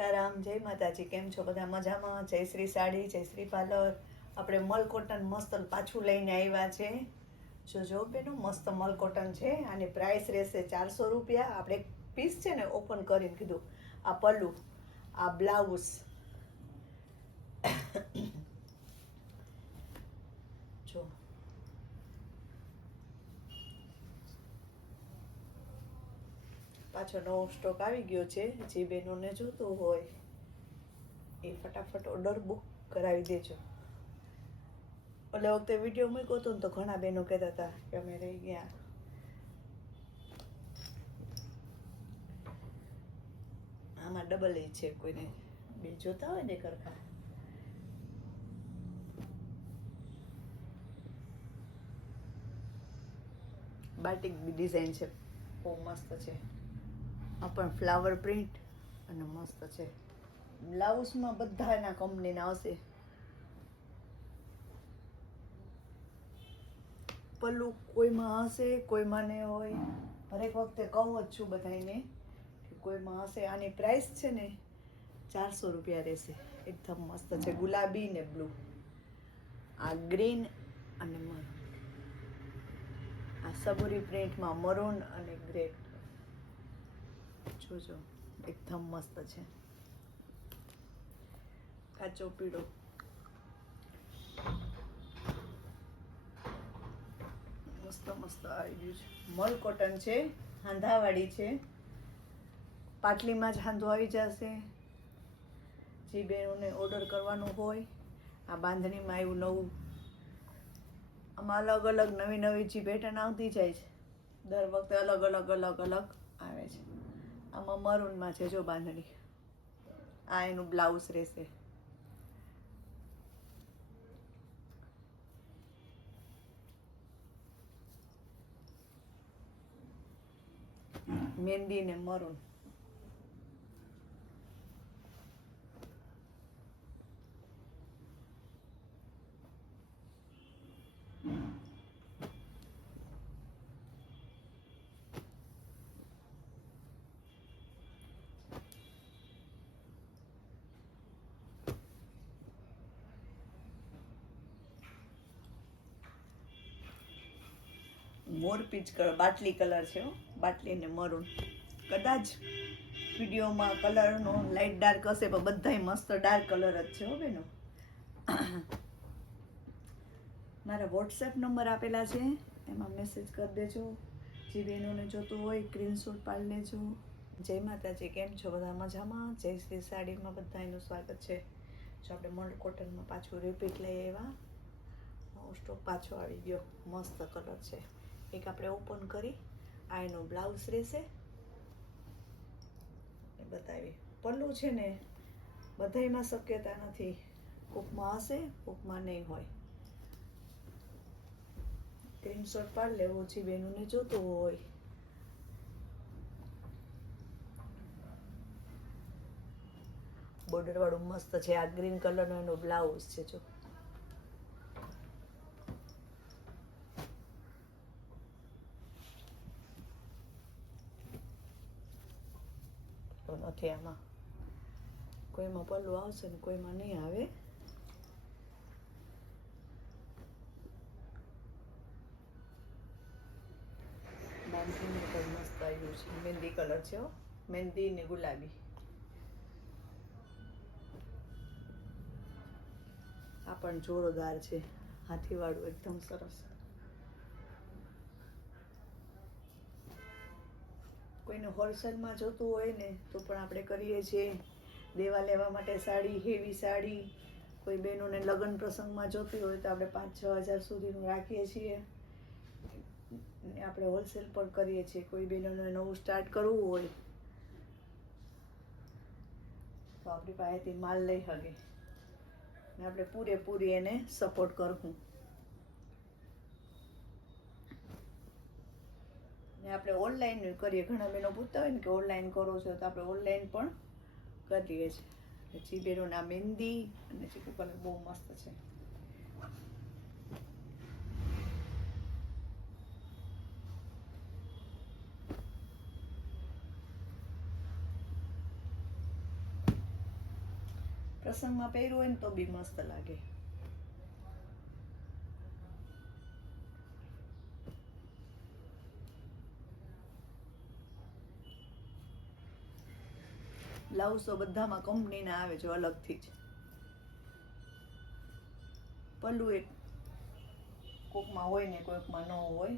સીતારામ, જય માતાજી. કેમ છો બધા? મજામાં? જય શ્રી સાડી, જય શ્રી પાર્લર. આપણે મલ કોટન મસ્ત પાછું લઈને આવ્યા છે. જો બેનો મસ્ત મલ કોટન છે. આની પ્રાઇસ રહેશે 400 રૂપિયા. આપણે પીસ છે ને ઓપન કરીને કીધું. આ પલ્લું, આ બ્લાઉઝ, જો પાછો નવો સ્ટોક આવી ગયો છે. જે બહેનોને જોતું હોય એ ફટાફટ ઓર્ડર બુક કરાવી દેજો. ઓલા વખતે વિડીયો મૂક્યો હતો ને તો ઘણા બહેનો કહેતા હતા કે અમે રહી ગયા. આમાં ડબલ એ છે, કોઈને બે જોતા હોય ને કરતા. બાટિક ડિઝાઇન છે, બહુ મસ્ત છે. આ પણ ફ્લાવર પ્રિન્ટ અને મસ્ત છે. બ્લાઉઝમાં બધા એના કંપનીના આવશે. પલ્લું કોઈમાં હશે, કોઈમાં નહીં હોય. હરેક વખતે કહું જ છું બધાને કે કોઈમાં હશે. આની પ્રાઇસ છે ને 400 રૂપિયા રહેશે. એકદમ મસ્ત છે. ગુલાબી ને બ્લુ, આ ગ્રીન અને મરૂન, આ સબુરી પ્રિન્ટમાં મરૂન અને ગ્રે. જોજો એકદમ મસ્ત છે. કાચો પીળો, મસ્ત મસ્ત આવી ગયું છે. મલ કોટન છે, હાંધાવાળી છે. પાટલીમાં જ હાંધો આવી જશે. જે બહેનોને ઓર્ડર કરવાનું હોય, આ બાંધણીમાં આવ્યું નવું. આમાં અલગ અલગ નવી નવી જે પેટર્ન આવતી જાય છે. દર વખતે અલગ અલગ અલગ અલગ આવે છે. આમાં મરૂનમાં છે જો બાંધણી. આ એનું બ્લાઉઝ રહેશે. મહેંદી ને મરૂન. મોરપીચ કલર, બાટલી કલર છે હો, બાટલી ને મરૂન. કદાચ વિડીયોમાં કલરનો લાઇટ ડાર્ક હશે પણ બધાય મસ્ત ડાર્ક કલર જ છે હો બેનો. મારા વોટ્સએપ નંબર આપેલા છે, એમાં મેસેજ કરી દેજો. જે બહેનોને જોતું હોય સ્ક્રીનશોટ પાડી લેજો. જય માતાજી. કેમ છો બધા? મજામાં? જય શ્રી સાડીમાં બધાનું સ્વાગત છે. જો આપણે મલ કોટનમાં પાછું રિપીટ લઈ આવ્યા. નવો સ્ટોક પાછો આવી ગયો. મસ્ત કલર છે. એક આપણે ઓપન કરી, આ એનો બ્લાઉઝ રહેશે. એ બતાવી. પલ્લું છે ને બધાયમાં શક્યતા નથી, કોકમાં હશે કોકમાં નહીં હોય. સ્ક્રીનશોટ પાડી લેવો. જે બહેનોને જોતું હોય. બોર્ડર વાળું મસ્ત છે. આ ગ્રીન કલરનો એનો બ્લાઉઝ છે જો. નથી આમાં, કોઈમાં પલ્લું આવશે ને કોઈમાં નહીં આવે. બાંધણીનું પણ મસ્ત આવ્યું છે. મહેંદી કલર છે હો, મહેંદી ને ગુલાબી. આ પણ જોરદાર છે, હાથીવાળું એકદમ સરસ. કોઈને હોલસેલમાં જોતું હોય ને તો પણ આપણે કરીએ છીએ. દેવા લેવા માટે સાડી, હેવી સાડી, કોઈ બહેનોને લગ્ન પ્રસંગમાં જોતી હોય તો આપણે 5-6 હજાર સુધીનું રાખીએ છીએ. ને આપણે હોલસેલ પણ કરીએ છીએ. કોઈ બહેનોને નવું સ્ટાર્ટ કરવું હોય તો આપણી પાસેથી માલ લઈ શકે ને આપણે પૂરેપૂરી એને સપોર્ટ કરવું. ને આપણે ઓનલાઈન કરીએ. ઘણા બહેનો પૂછતા હોય ને કે ઓનલાઈન કરો છો, તો આપણે ઓનલાઈન પણ કરીએ છીએ. જે બહેનોના મહેંદી અને ચીકુ કલર બહુ મસ્ત છે. પ્રસંગમાં પહેર્યું હોય ને તો બી મસ્ત લાગે. બ્લાઉઝ તો બધામાં કંપનીના આવે છે અલગથી જ. પલ્લું એક કોકમાં હોય ને કોઈકમાં ન હોય.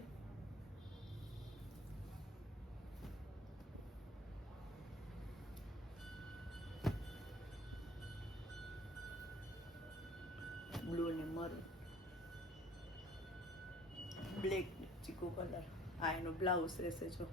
બ્લુ ને મરૂન, બ્લેક ચીકુ કલર. આ એનો બ્લાઉઝ રહેશે જો.